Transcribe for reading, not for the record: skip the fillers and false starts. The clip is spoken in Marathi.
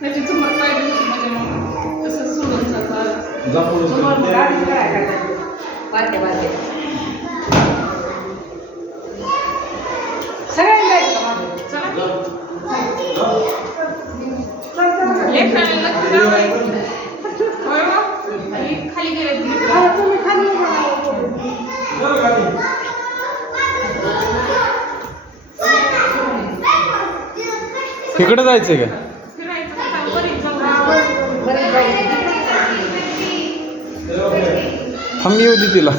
त्याची चमक पाहिजे होती माझ्या मग तसं सोडून जातं समोर गाडीच करायला बारके बारके सगळ्यांना जायचं का मागे? लेकराला लक्ष द्यावं. होय बा? आणि खाली गेले तुम्ही खाली तिकडे जायचंय का? फिरायचं का बरीच जाऊ बरेच जायचं थांब येऊ दे तिला.